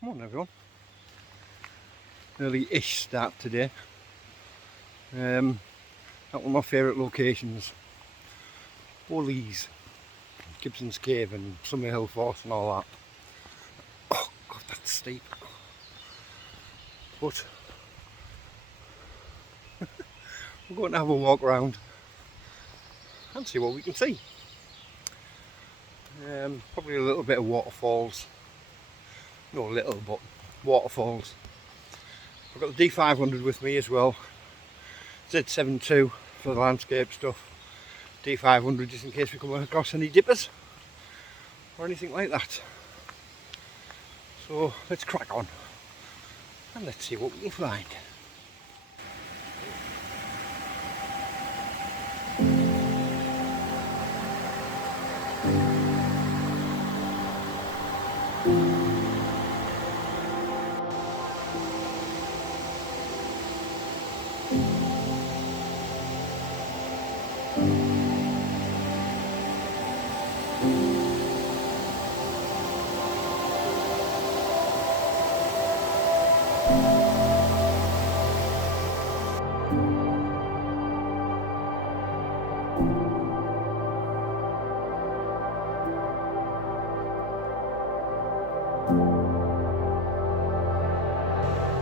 Come on everyone. Early-ish start today. At one of my favourite locations. Woolies, Gibson's Cave and Summerhill Force and all that. Oh god, that's steep. But we're going to have a walk around and see what we can see. Probably a little bit of waterfalls. Not little, but waterfalls. I've got the D500 with me as well. Z7 II for the landscape stuff. D500 just in case we come across any dippers or anything like that. So let's crack on and let's see what we can find.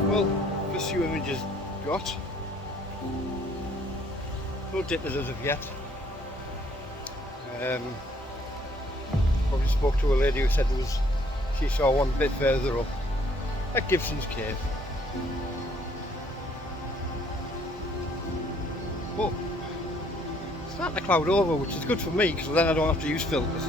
Well, first few images got. No dippers as of yet. Probably spoke to a lady who said she saw one bit further up at Gibson's Cave. Oh, it's starting to cloud over, which is good for me because then I don't have to use filters.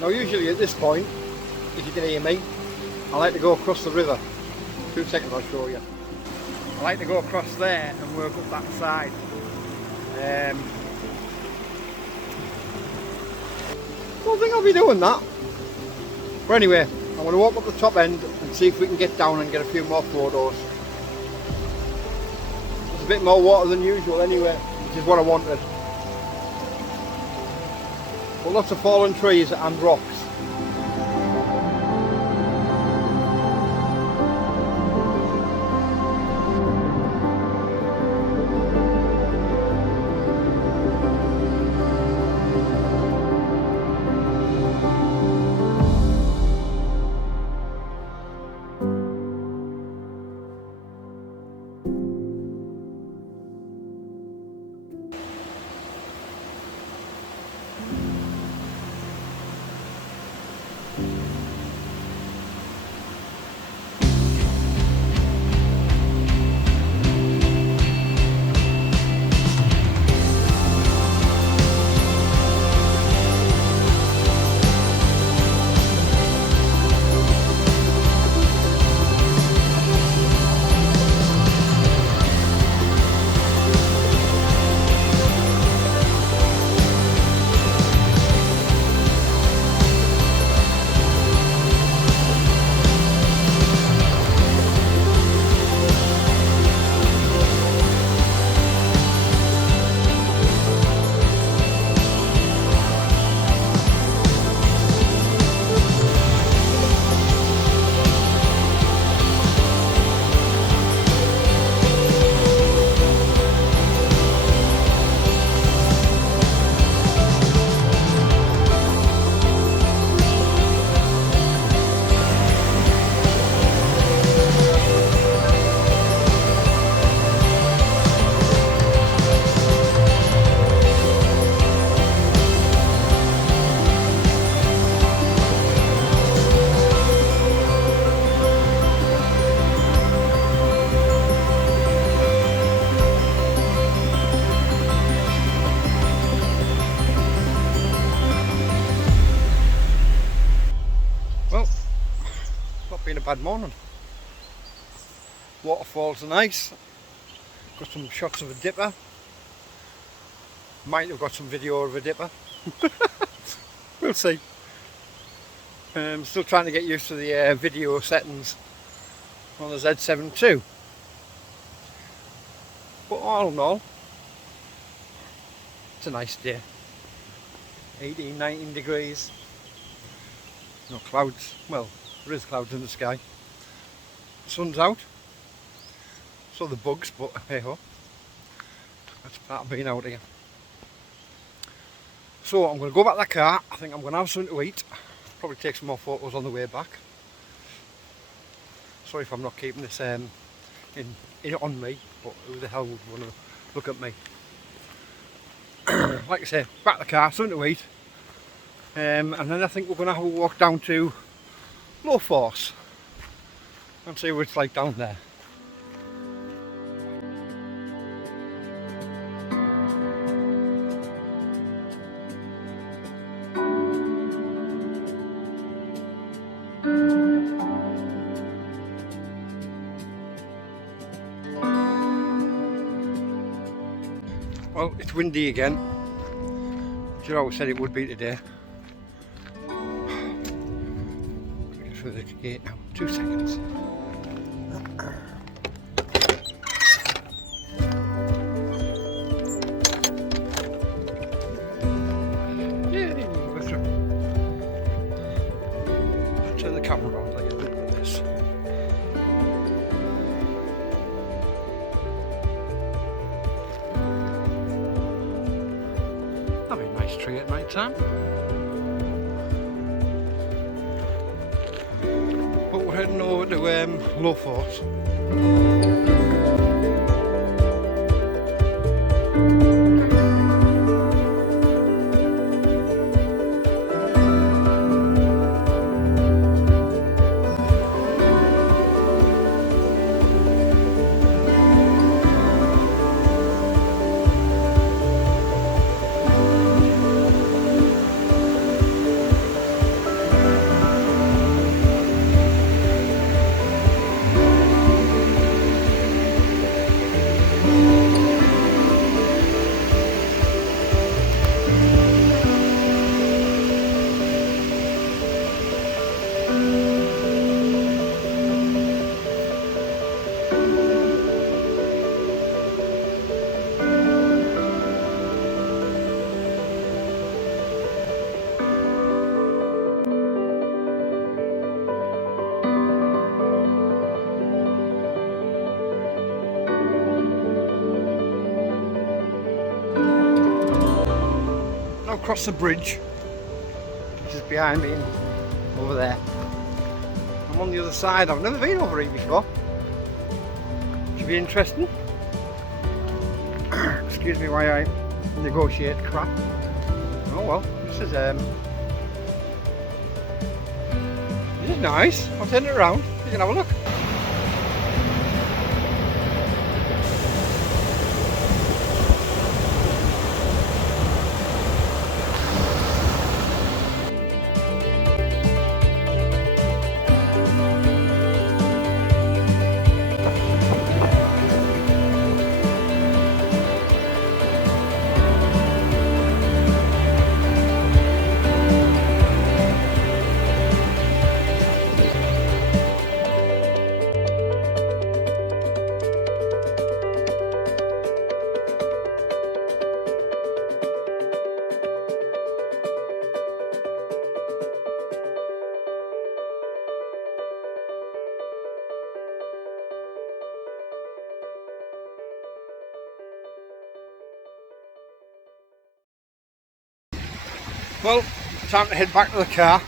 Now usually at this point, if you can hear me, I like to go across the river. 2 seconds, I'll show you. I like to go across there and work up that side. Don't think I'll be doing that. But anyway, I'm going to walk up the top end and see if we can get down and get a few more photos. There's a bit more water than usual anyway, which is what I wanted. Well, lots of fallen trees and rocks. bad morning. Waterfalls are nice. Got some shots of a dipper. Might have got some video of a dipper. We'll see. I'm still trying to get used to the video settings on the Z7 II. But all in all, it's a nice day. 18, 19 degrees. No clouds. Well, there is clouds in the sky. Sun's out. So the bugs, but hey ho. That's part of being out here. So I'm going to go back to the car. I think I'm going to have something to eat. Probably take some more photos on the way back. Sorry if I'm not keeping this in on me, but who the hell would want to look at me? Like I say, back to the car, something to eat. And then I think we're going to have a walk down to Low Force and see what it's like down there. Well, it's windy again. Joe said it would be today. Get through the gate now. 2 seconds. Yeah, go through. Turn the camera on like a bit like this. That'd be a nice tree at night time. But we're heading over to Low Force. Across the bridge, which is behind me over there. I'm on the other side. I've never been over here before. Should be interesting. Excuse me while I negotiate crap. Oh well, this is nice. I'll turn it around. You can have a look. Well, time to head back to the car.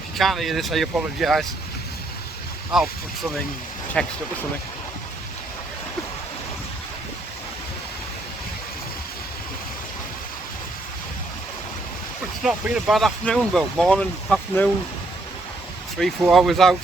If you can't hear this, I apologise. I'll put something, text up or something. It's not been a bad afternoon, but morning, afternoon, 3-4 hours out.